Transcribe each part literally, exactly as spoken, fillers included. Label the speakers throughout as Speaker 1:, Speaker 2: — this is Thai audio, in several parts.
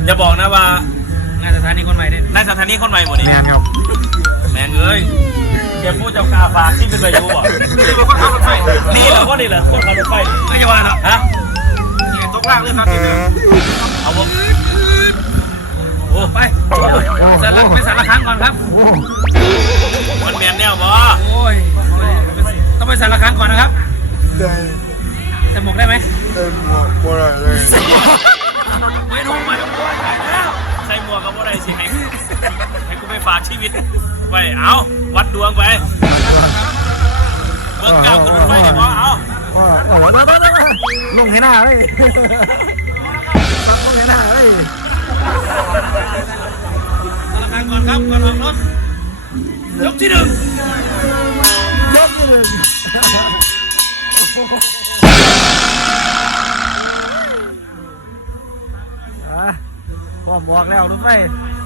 Speaker 1: อย่าบอกนะว่า
Speaker 2: ในสถานีคนใหม่เนี่ย
Speaker 1: ในสถานีคนใหม่หมดนี่
Speaker 3: แมนครับ
Speaker 1: แมนเอ้ยแกพูดเจ้ากาฝากที่เป็นไปอยู่บ่นี่แหละว่านี่แหละคนขับรถไฟไม่ใช่ว่าหรอฮะตกล่างเลยครับทีนึงเอาวะโอ้ไป
Speaker 2: ไปสารไปสารครั้งก่อนครับ
Speaker 1: มันแมนแนวบ่
Speaker 2: โอ้ยต้องไปสารครั้งก่อนนะครับได้ใส่หมวกได้ไหม
Speaker 3: ใส่หมวกบ่ได้เลย
Speaker 2: ไม่รู้ไม่รู้แล้ว
Speaker 1: ใส่หมวกกับบ่ได้สิให้ให้กูไปฝากชีวิตไว้เอาวัดดวงไปเบิ่งก้าวขึ้นรถไฟได้บ่เอา
Speaker 3: โอ้โหลงให้หน้าเลยลงให้หน้าเลย
Speaker 2: สารครั้งก่อนครับก่อนออกรถยกที่หนึ่ง
Speaker 3: ยกที่หนึ่งพอบอกแล้วรถไฟ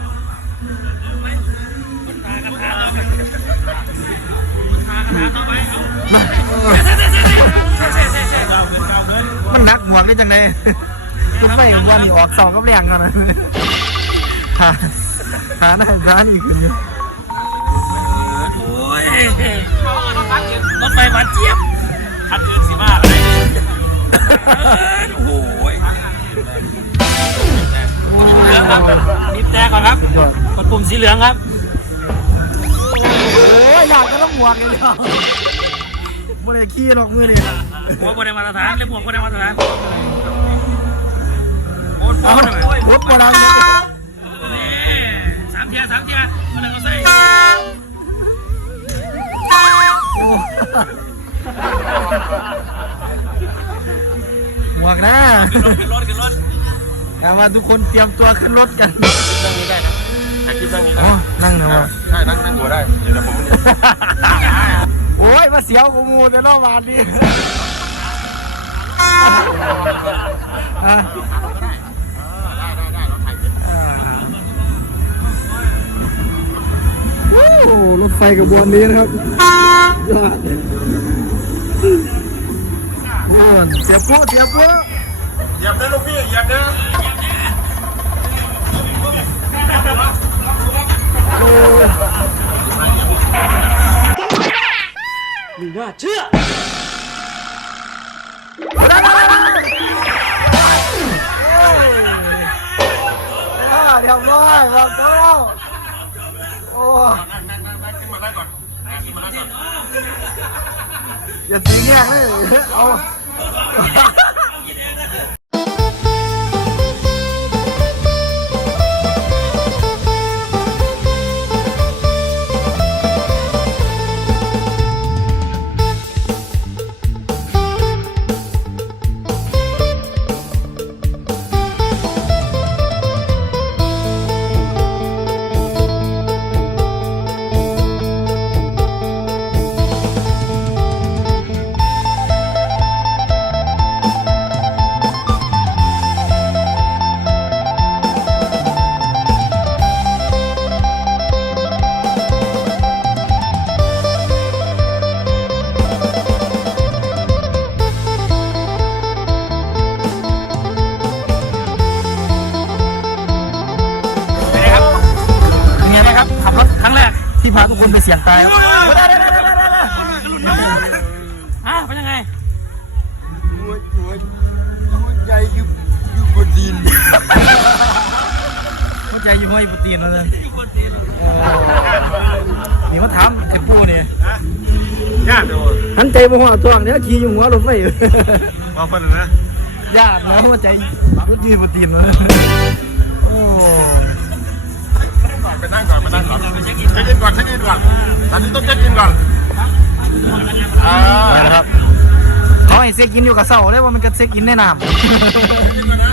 Speaker 3: มันนักหมวกได้จังไงรถไฟวันนี้ออกสองก็แรงกันนะหาหาหน้าร้านอีกคนอยู่
Speaker 2: โอ้ยรถไฟหวานเจี๊ยบ
Speaker 1: คันอื่นสิมาอะไร
Speaker 2: โอ้โหเหลืองครับนิดแรกก่อนครับกดปุ่มสีเหลืองครับ
Speaker 3: โอ้ยอยากจะต้องหมวกเลยครับบริขี้หรอกมือนี่
Speaker 2: หมวกบริมาตรฐานเรียกหมวกบริมาตรฐานโอ้โห
Speaker 3: รถโบราณ
Speaker 2: สามเทียสามเทียมันก็ใส่
Speaker 3: หมวกนะ
Speaker 1: ขึ้นรถขึ้นรถ
Speaker 3: เอามาทุกคนเตรียมตัวขึ้นรถกัน
Speaker 1: นั่งนี้ได้นะถ่ายคลิปนั่งนี้ได้
Speaker 3: นั่งนะว่า
Speaker 1: ได้นั่งนั่งหัวได้เดี๋ยวผมไม่เรียน
Speaker 3: โอ้ยมาเสียวกูมูแต่รอบบานดิรถไฟกระบวนนี้นะครับโอ้เสียปุ๊เสียปุ๊
Speaker 1: เหยียบได้ลูกพี่เหยียบได้
Speaker 2: มีน่าเชื่อ
Speaker 3: เดี๋ยวร้อยบอกแล้วโอ้อย่าตีแง่เลยเอาที่พาทุกคนไปเสี่ยงตายครับ
Speaker 2: อ่ะเป็นยังไง
Speaker 3: หัวหัวหัวใจอยู่อยู่บนดินหัวใจอยู่ห้อยบนดินเลยนี่มาถามไอ้ปูเนี่ย
Speaker 1: ญาติ
Speaker 3: หันใจมาหัวตัวเนี่ยขี่อยู่หัวรถไฟ
Speaker 1: มาคนนะ
Speaker 3: ญาติแล้วหัวใจหัวใจบนดินเลยโอ้
Speaker 1: ไปนั่งก่อนไปนั่งก่อนเช็คอินเช็คอินก่อนเช็คอินก่อนตอนนี้ต้องเช็คอินก่อน
Speaker 3: นะครับเขาให้เช็คอินอยู่กับเสาได้ว่ามันก็เช็คอินแน่นอน